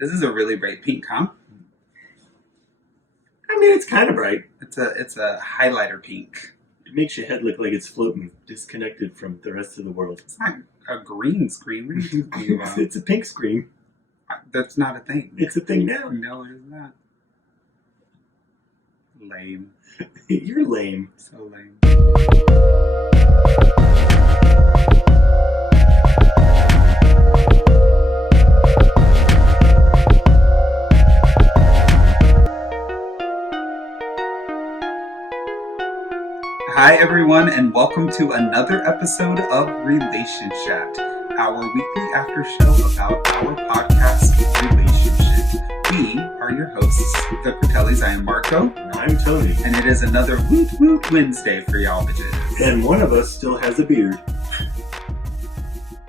This is a really bright pink, huh? I mean, it's kind of bright. It's a highlighter pink. It makes your head look like it's floating, disconnected from the rest of the world. It's not a green screen. What are you talking about? It's a pink screen. That's not a thing. It's a thing now. No, it is not. Lame. You're lame. So lame. Hi everyone, and welcome to another episode of Relationshit, our weekly after show about our podcast, Relationshit. We are your hosts, the Fratellis. I am Marko. And I'm Tony. And it is another Woot Woot Wednesday for y'all bitches. And one of us still has a beard.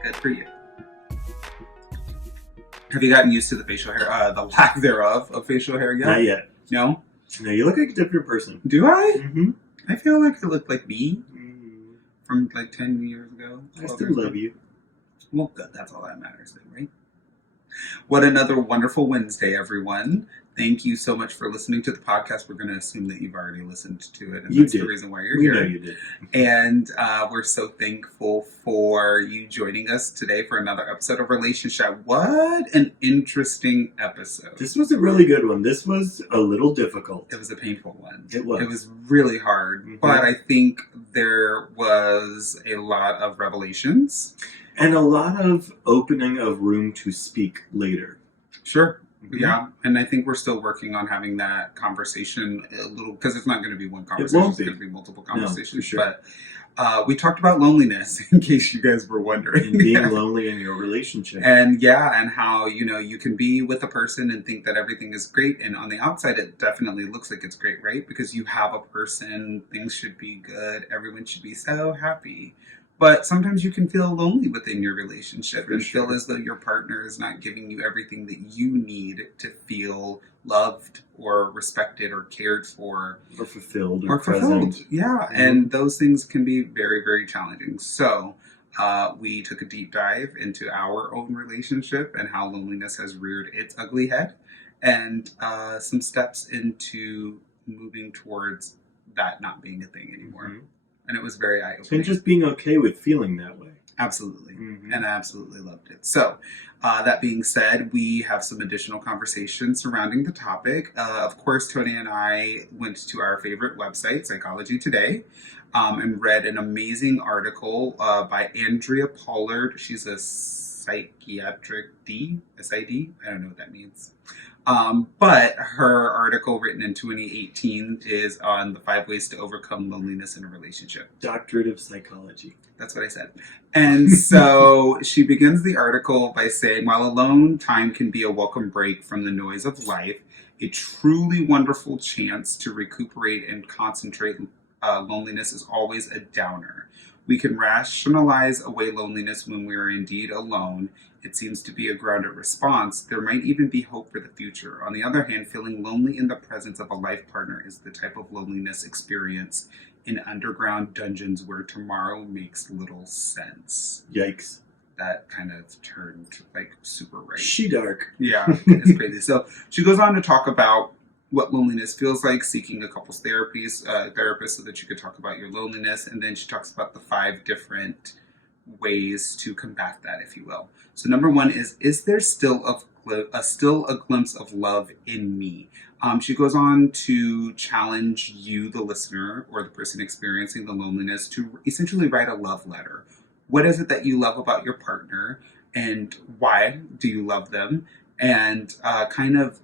Good for you. Have you gotten used to the facial hair, the lack thereof of facial hair yet? Not yet. No? No, you look like a different person. Do I? Mm-hmm. I feel like I look like me from like 10 years ago. I still love you. Well, good. That's all that matters then, right? What another wonderful Wednesday, everyone. Thank you so much for listening to the podcast. We're going to assume that you've already listened to it. And You that's did. The reason why you're We here. know you did. And we're so thankful for you joining us today for another episode of Relationship. What an interesting episode. This was a really good one. This was a little difficult. It was a painful one. It was. It was really hard. Mm-hmm. But I think there was a lot of revelations. And a lot of opening of room to speak later. Sure. Mm-hmm. Yeah. And I think we're still working on having that conversation a little, because it's not going to be one conversation. It's going to be multiple conversations. No, for sure. But we talked about loneliness, in case you guys were wondering. And being lonely in your relationship. And and how, you can be with a person and think that everything is great. And on the outside, it definitely looks like it's great, right? Because you have a person, things should be good, everyone should be so happy. But sometimes you can feel lonely within your relationship and feel as though your partner is not giving you everything that you need to feel loved or respected or cared for. Or fulfilled or present. fulfilled. Yeah, Mm-hmm. and those things can be very, very challenging. So we took a deep dive into our own relationship and how loneliness has reared its ugly head, and some steps into moving towards that not being a thing anymore. Mm-hmm. And it was very eye-opening. And just being okay with feeling that way. Absolutely. Mm-hmm. And I absolutely loved it. So, that being said, we have some additional conversation surrounding the topic. Of course, Tony and I went to our favorite website, Psychology Today, and read an amazing article by Andrea Pollard. She's a psychiatric SID. I don't know what that means. But her article written in 2018 is on the 5 ways to overcome loneliness in a relationship. Doctorate of Psychology. That's what I said. And so she begins the article by saying, while alone time can be a welcome break from the noise of life, a truly wonderful chance to recuperate and concentrate, loneliness is always a downer. We can rationalize away loneliness when we are indeed alone. It seems to be a grounded response. There might even be hope for the future. On the other hand, feeling lonely in the presence of a life partner is the type of loneliness experienced in underground dungeons where tomorrow makes little sense. Yikes. That kind of turned like super right. She dark. Yeah, it's crazy. So she goes on to talk about what loneliness feels like, seeking a couples therapist so that you could talk about your loneliness. And then she talks about the 5 different ways to combat that, if you will. So number 1 is there still a glimpse of love in me? She goes on to challenge you, the listener, or the person experiencing the loneliness, to essentially write a love letter. What is it that you love about your partner, and why do you love them? And kind of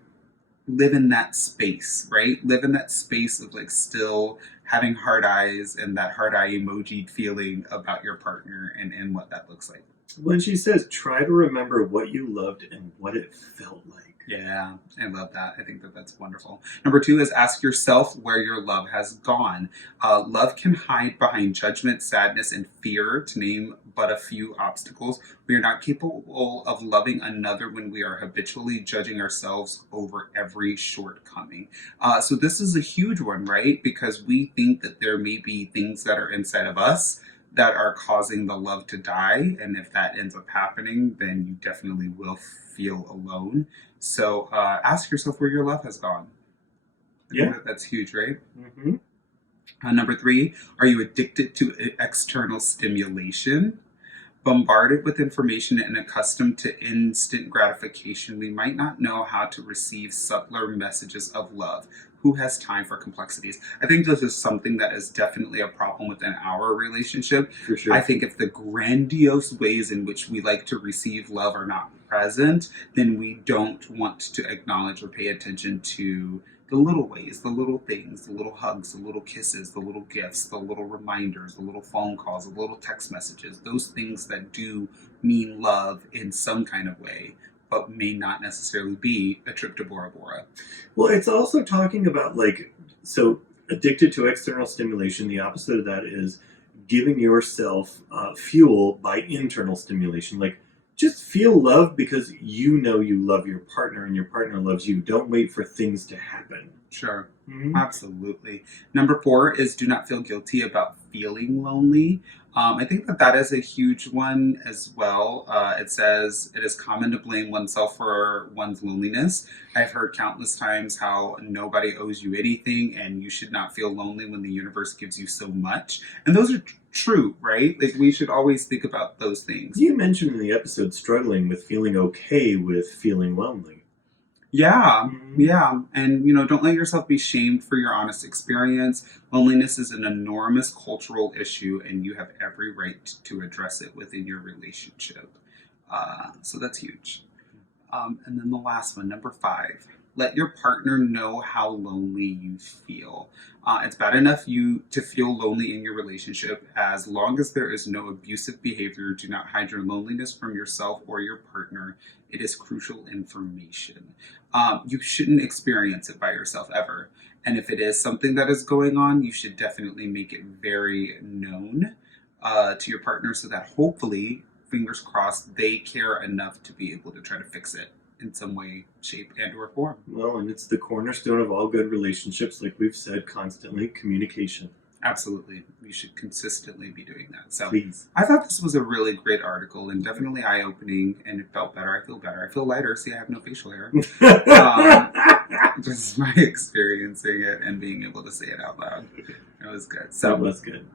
live in that space, right? Live in that space of like still having hard eyes and that hard eye emoji feeling about your partner and what that looks like. When she says, try to remember what you loved and what it felt like. Yeah, I love that. I think that that's wonderful. Number 2 is ask yourself where your love has gone. Love can hide behind judgment, sadness, and fear, to name but a few obstacles. We are not capable of loving another when we are habitually judging ourselves over every shortcoming. So this is a huge one, right? Because we think that there may be things that are inside of us that are causing the love to die. And if that ends up happening, then you definitely will feel alone. So ask yourself where your love has gone. I think that's huge, right? Mm-hmm. Number 3, are you addicted to external stimulation? Bombarded with information and accustomed to instant gratification, we might not know how to receive subtler messages of love. Who has time for complexities? I think this is something that is definitely a problem within our relationship. For sure. I think if the grandiose ways in which we like to receive love are not present, then we don't want to acknowledge or pay attention to the little ways, the little things, the little hugs, the little kisses, the little gifts, the little reminders, the little phone calls, the little text messages, those things that do mean love in some kind of way, but may not necessarily be a trip to Bora Bora. Well, it's also talking about, like, so addicted to external stimulation, the opposite of that is giving yourself fuel by internal stimulation. Like, just feel love because you know you love your partner and your partner loves you. Don't wait for things to happen. Sure. Mm-hmm. Absolutely. Number 4 is do not feel guilty about feeling lonely. I think that is a huge one as well. It says it is common to blame oneself for one's loneliness. I've heard countless times how nobody owes you anything and you should not feel lonely when the universe gives you so much. And those are true, right? Like, we should always think about those things. You mentioned in the episode struggling with feeling okay with feeling lonely. Yeah, yeah. And, don't let yourself be shamed for your honest experience. Loneliness is an enormous cultural issue, and you have every right to address it within your relationship. So that's huge. And then the last one, number 5. Let your partner know how lonely you feel. It's bad enough to feel lonely in your relationship. As long as there is no abusive behavior, do not hide your loneliness from yourself or your partner. It is crucial information. You shouldn't experience it by yourself ever. And if it is something that is going on, you should definitely make it very known to your partner so that hopefully, fingers crossed, they care enough to be able to try to fix it in some way, shape, and or form. Well, and it's the cornerstone of all good relationships, like we've said constantly, communication. Absolutely. You should consistently be doing that. So please. I thought this was a really great article and definitely eye-opening, and it felt better. I feel better. I feel lighter. See, I have no facial hair. Just my experiencing it and being able to say it out loud. It was good. So that was good.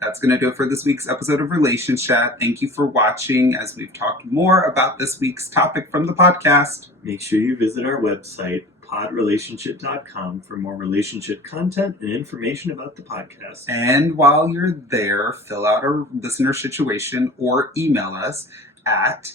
That's going to do it for this week's episode of Relationshit. Thank you for watching as we've talked more about this week's topic from the podcast. Make sure you visit our website, podrelationshit.com, for more relationship content and information about the podcast. And while you're there, fill out our listener situation or email us at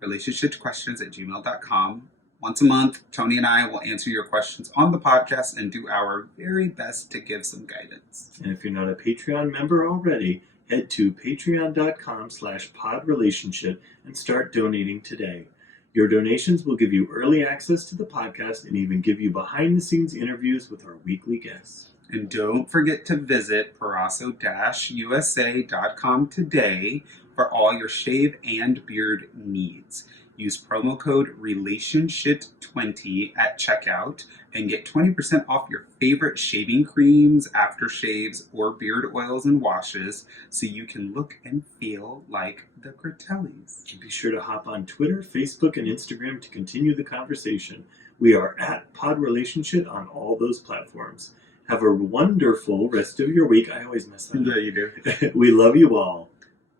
relationshitquestions@gmail.com. Once a month, Tony and I will answer your questions on the podcast and do our very best to give some guidance. And if you're not a Patreon member already, head to patreon.com/podrelationship and start donating today. Your donations will give you early access to the podcast and even give you behind-the-scenes interviews with our weekly guests. And don't forget to visit Paraso-USA.com today for all your shave and beard needs. Use promo code Relationshit20 at checkout and get 20% off your favorite shaving creams, aftershaves, or beard oils and washes so you can look and feel like the Gratellis. Be sure to hop on Twitter, Facebook, and Instagram to continue the conversation. We are at Pod Relationshit on all those platforms. Have a wonderful rest of your week. I always mess that up. Yeah, you do. We love you all.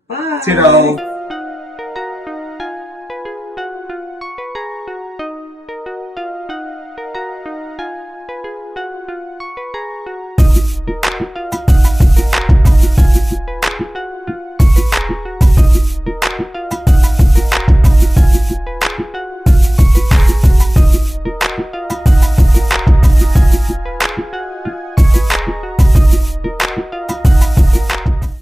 Bye. Toodle.